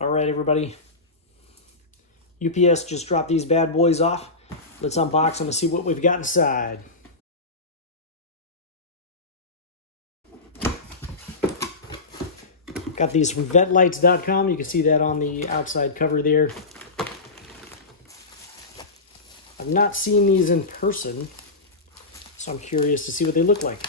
All right, everybody. UPS just dropped these bad boys off. Let's unbox them and see what we've got inside. Got these from vette-lights.com. You can see that on the outside cover there. I've not seen these in person, so I'm curious to see what they look like.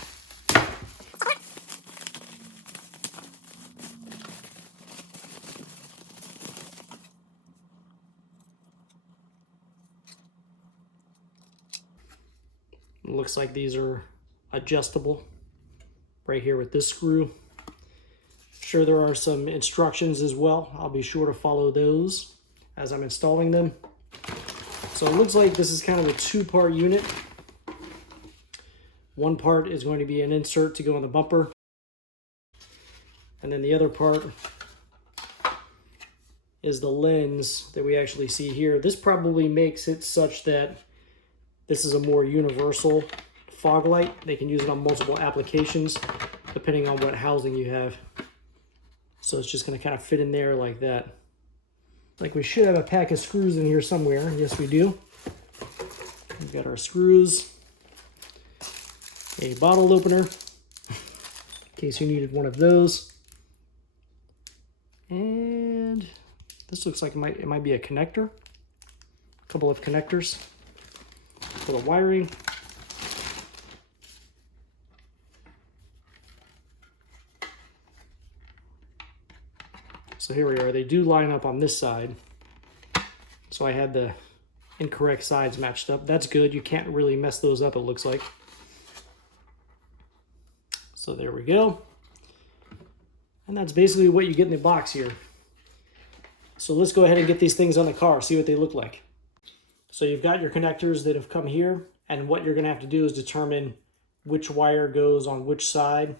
It looks like these are adjustable right here with this screw. Sure, there are some instructions as well. I'll be sure to follow those as I'm installing them. So it looks like this is kind of a two-part unit. One part is going to be an insert to go in the bumper. And then the other part is the lens that we actually see here. This probably makes it such that this is a more universal fog light. They can use it on multiple applications depending on what housing you have. So it's just going to kind of fit in there like that. Like we should have a pack of screws in here somewhere. Yes, we do. We've got our screws, a bottle opener, in case you needed one of those. And this looks like it might be a connector. A couple of connectors for the wiring. So here we are. They do line up on this side. So I had the incorrect sides matched up. That's good. You can't really mess those up, it looks like. So there we go. And that's basically what you get in the box here. So let's go ahead and get these things on the car, see what they look like. So you've got your connectors that have come here, and what you're going to have to do is determine which wire goes on which side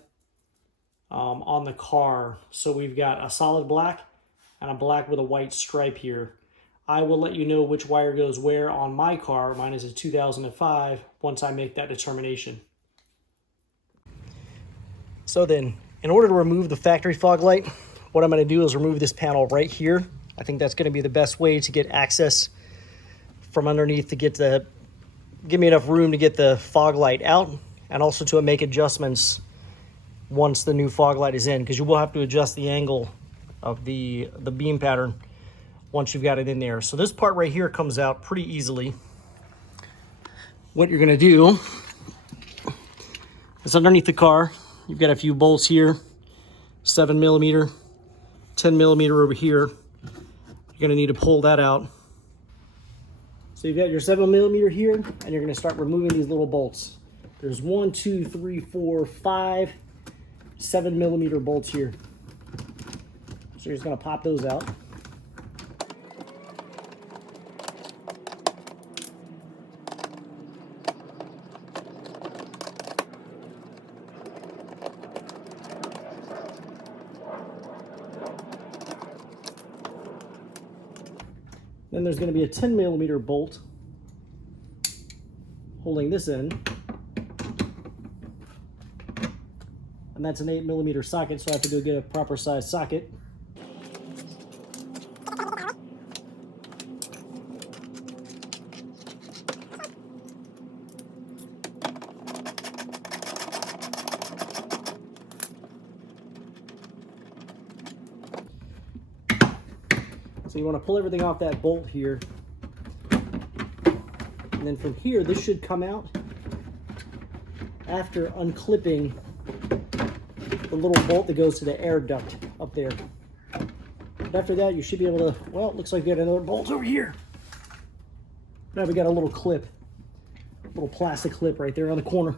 on the car. So we've got a solid black and a black with a white stripe here. I will let you know which wire goes where on my car. Mine is a 2005 once I make that determination. So then, in order to remove the factory fog light, what I'm going to do is remove this panel right here. I think that's going to be the best way to get access from underneath to give me enough room to get the fog light out, and also to make adjustments once the new fog light is in, because you will have to adjust the angle of the beam pattern once you've got it in there. So this part right here comes out pretty easily. What you're going to do is underneath the car, you've got a few bolts here, 7mm, 10mm over here. You're going to need to pull that out. So you've got your 7mm here, and you're going to start removing these little bolts. There's 1, 2, 3, 4, 5 7mm bolts here. So you're just going to pop those out. Then there's going to be a 10mm bolt holding this in. And that's an 8mm socket, so I have to go get a proper size socket. So you want to pull everything off that bolt here. And then from here, this should come out after unclipping the little bolt that goes to the air duct up there. But after that, you should be able to, well, it looks like we got another bolt over here. Now we got a little clip, a little plastic clip right there on the corner.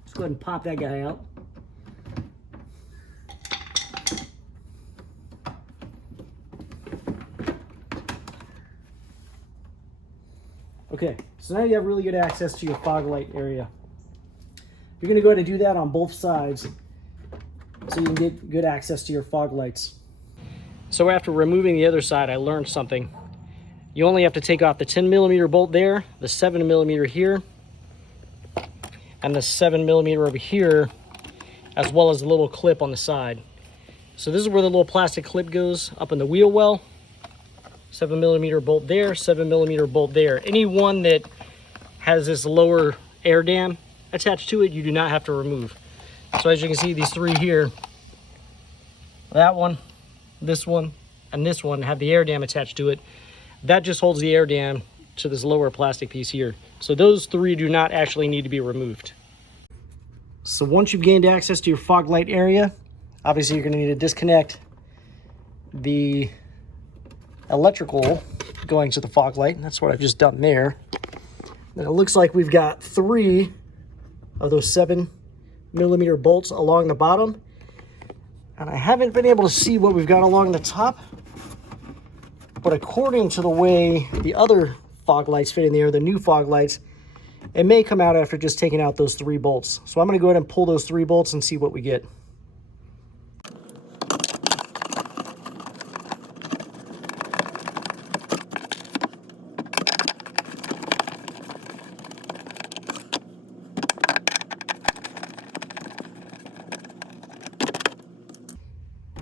Let's go ahead and pop that guy out. Okay, so now you have really good access to your fog light area. You're going to go ahead and do that on both sides so you can get good access to your fog lights. So after removing the other side, I learned something. You only have to take off the 10mm bolt there, the 7mm here, and the 7mm over here, as well as the little clip on the side. So this is where the little plastic clip goes up in the wheel well. 7mm bolt there, 7mm bolt there. Any one that has this lower air dam attached to it, you do not have to remove. So as you can see, these three here, that one, this one, and this one have the air dam attached to it. That just holds the air dam to this lower plastic piece here. So those three do not actually need to be removed. So once you've gained access to your fog light area, obviously you're going to need to disconnect the electrical going to the fog light. And that's what I've just done there. Then it looks like we've got 3 of those 7mm bolts along the bottom. And I haven't been able to see what we've got along the top. But according to the way the other fog lights fit in there, the new fog lights, it may come out after just taking out those 3 bolts. So I'm going to go ahead and pull those 3 bolts and see what we get.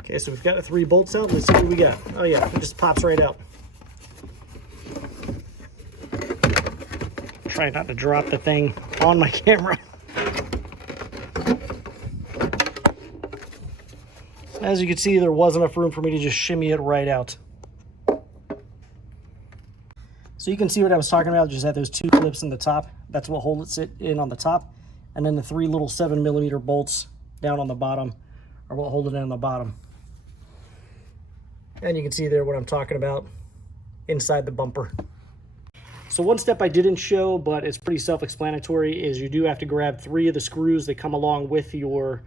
Okay, so we've got the 3 bolts out. Let's see what we got. Oh yeah, it just pops right out. Try not to drop the thing on my camera. As you can see, there was enough room for me to just shimmy it right out. So you can see what I was talking about, just had those 2 clips in the top. That's what holds it in on the top. And then the 3 little 7mm bolts down on the bottom are what hold it in on the bottom. And you can see there what I'm talking about inside the bumper. So one step I didn't show, but it's pretty self-explanatory, is you do have to grab 3 of the screws that come along with your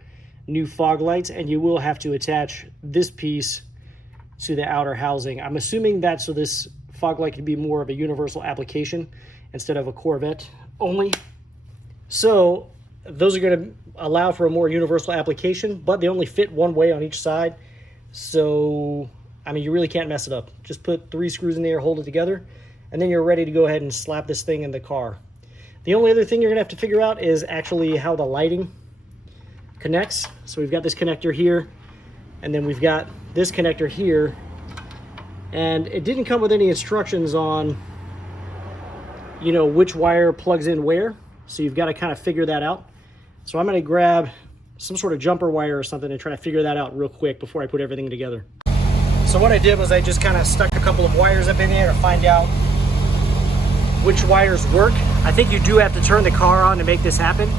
new fog lights, and you will have to attach this piece to the outer housing. I'm assuming that so this fog light can be more of a universal application instead of a Corvette only. So those are going to allow for a more universal application, but they only fit one way on each side. So I mean, you really can't mess it up. Just put 3 screws in there, hold it together, and then you're ready to go ahead and slap this thing in the car. The only other thing you're gonna have to figure out is actually how the lighting connects. So we've got this connector here, and then we've got this connector here, and it didn't come with any instructions on, you know, which wire plugs in where. So you've got to kind of figure that out. So I'm gonna grab some sort of jumper wire or something and try to figure that out real quick before I put everything together. So what I did was I just kind of stuck a couple of wires up in there to find out which wires work. I think you do have to turn the car on to make this happen.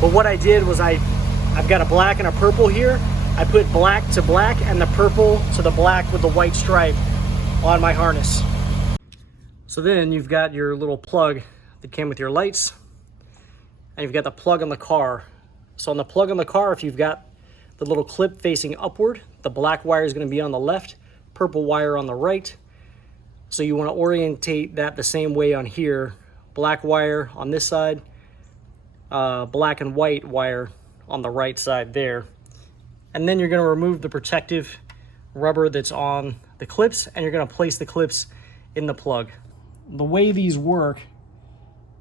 But what I did was I've got a black and a purple here. I put black to black and the purple to the black with the white stripe on my harness. So then you've got your little plug that came with your lights, and you've got the plug on the car. So on the plug on the car, if you've got the little clip facing upward, the black wire is going to be on the left, purple wire on the right. So you want to orientate that the same way on here. Black wire on this side, black and white wire on the right side there. And then you're going to remove the protective rubber that's on the clips, and you're going to place the clips in the plug. The way these work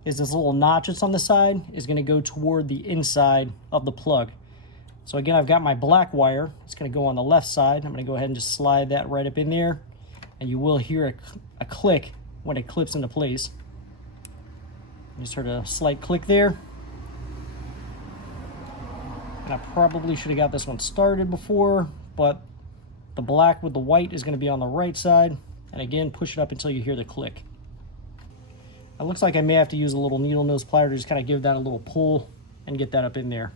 is this little notch that's on the side is going to go toward the inside of the plug. So again, I've got my black wire. It's going to go on the left side. I'm going to go ahead and just slide that right up in there, and you will hear a click when it clips into place. Just heard a slight click there. And I probably should have got this one started before, but the black with the white is going to be on the right side. And again, push it up until you hear the click. It looks like I may have to use a little needle nose plier to just kind of give that a little pull and get that up in there.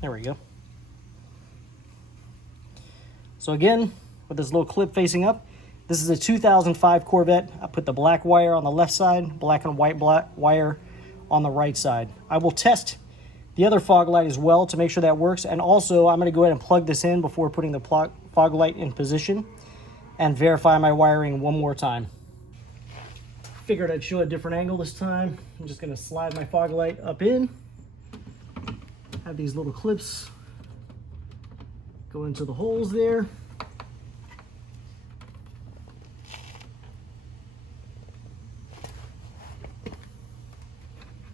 There we go. So again, with this little clip facing up, this is a 2005 Corvette. I put the black wire on the left side, black and white wire on the right side. I will test the other fog light as well to make sure that works. And also, I'm going to go ahead and plug this in before putting the fog light in position and verify my wiring one more time. Figured I'd show a different angle this time. I'm just going to slide my fog light up in. Have these little clips go into the holes there.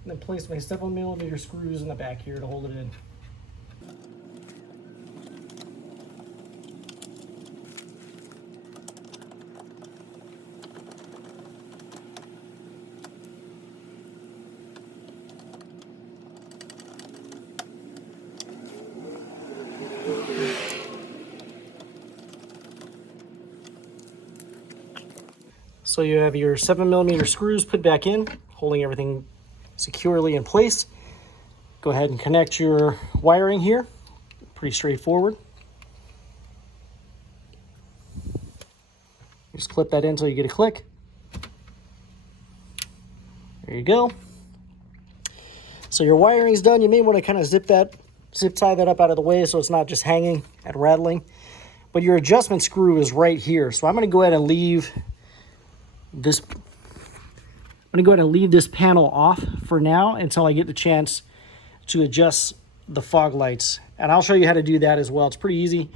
and then place my 7mm screws in the back here to hold it in. So you have your 7mm screws put back in, holding everything securely in place. Go ahead and connect your wiring here. Pretty straightforward. Just clip that in until you get a click. There you go. So your wiring's done. You may want to kind of zip tie that up out of the way so it's not just hanging and rattling. But your adjustment screw is right here. So I'm going to go ahead and leave this panel off for now until I get the chance to adjust the fog lights. And I'll show you how to do that as well. It's pretty easy.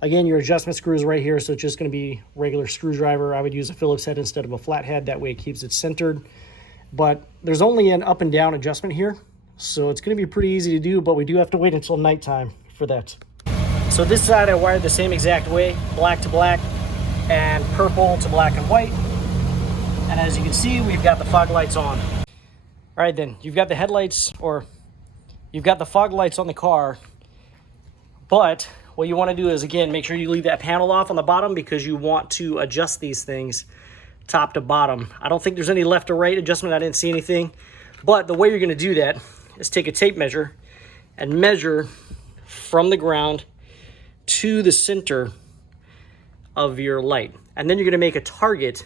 Again, your adjustment screw is right here, so it's just going to be regular screwdriver. I would use a Phillips head instead of a flathead. That way it keeps it centered. But there's only an up and down adjustment here, so it's going to be pretty easy to do, but we do have to wait until nighttime for that. So this side I wired the same exact way, black to black and purple to black and white. And as you can see, we've got the fog lights on. All right then, you've got the headlights, or you've got the fog lights on the car, but what you want to do is, again, make sure you leave that panel off on the bottom because you want to adjust these things top to bottom. I don't think there's any left or right adjustment. I didn't see anything. But the way you're going to do that is take a tape measure and measure from the ground to the center of your light. And then you're going to make a target.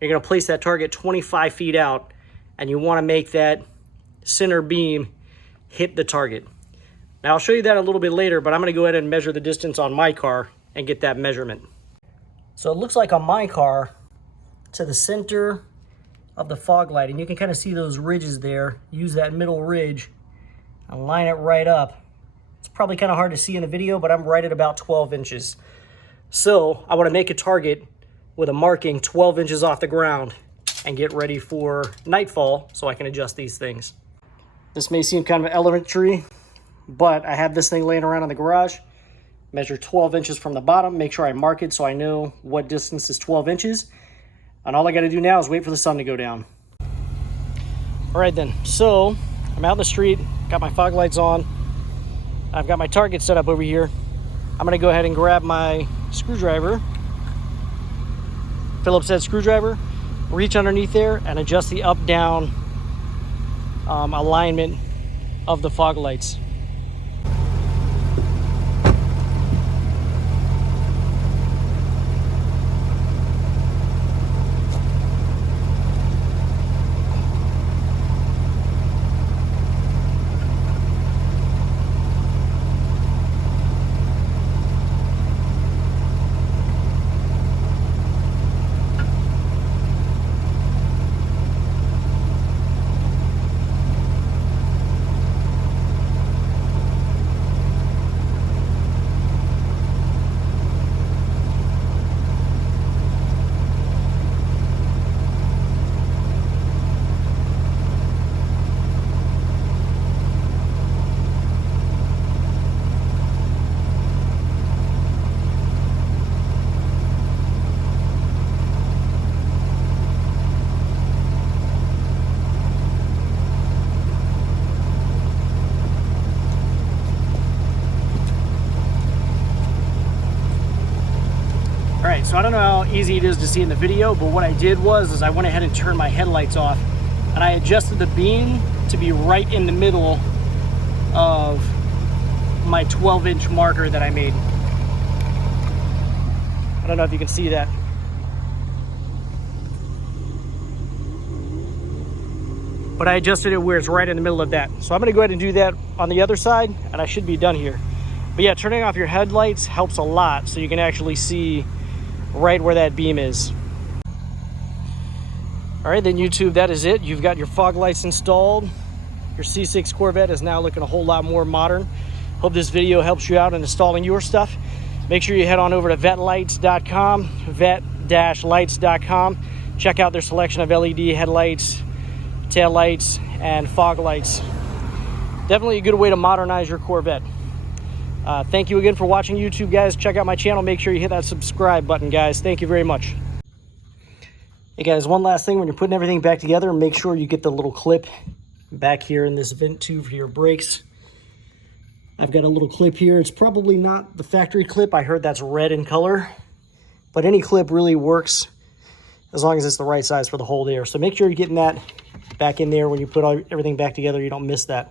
You're going to place that target 25 feet out, and you want to make that center beam hit the target. Now, I'll show you that a little bit later, but I'm going to go ahead and measure the distance on my car and get that measurement. So it looks like on my car, to the center of the fog light, and you can kind of see those ridges there. Use that middle ridge and line it right up. It's probably kind of hard to see in the video, but I'm right at about 12 inches. So I want to make a target with a marking 12 inches off the ground and get ready for nightfall so I can adjust these things. This may seem kind of elementary, but I have this thing laying around in the garage. Measure 12 inches from the bottom, make sure I mark it so I know what distance is 12 inches. And all I got to do now is wait for the sun to go down. All right then, so I'm out in the street, got my fog lights on. I've got my target set up over here. I'm going to go ahead and grab my screwdriver, Phillips head screwdriver, reach underneath there and adjust the up-down alignment of the fog lights. So I don't know how easy it is to see in the video, but what I did was I went ahead and turned my headlights off, and I adjusted the beam to be right in the middle of my 12-inch marker that I made. I don't know if you can see that. But I adjusted it where it's right in the middle of that. So I'm gonna go ahead and do that on the other side, and I should be done here. But yeah, turning off your headlights helps a lot, so you can actually see right where that beam is. All right, then YouTube, that is it. You've got your fog lights installed. Your C6 Corvette is now looking a whole lot more modern. Hope this video helps you out in installing your stuff. Make sure you head on over to vette-lights.com, vette-lights.com. Check out their selection of LED headlights, tail lights, and fog lights. Definitely a good way to modernize your Corvette. Thank you again for watching YouTube, guys. Check out my channel. Make sure you hit that subscribe button, guys. Thank you very much. Hey guys, one last thing. When you're putting everything back together, make sure you get the little clip back here in this vent tube for your brakes. I've got a little clip here. It's probably not the factory clip. I heard that's red in color, but any clip really works as long as it's the right size for the hole there. So make sure you're getting that back in there when you put everything back together. You don't miss that.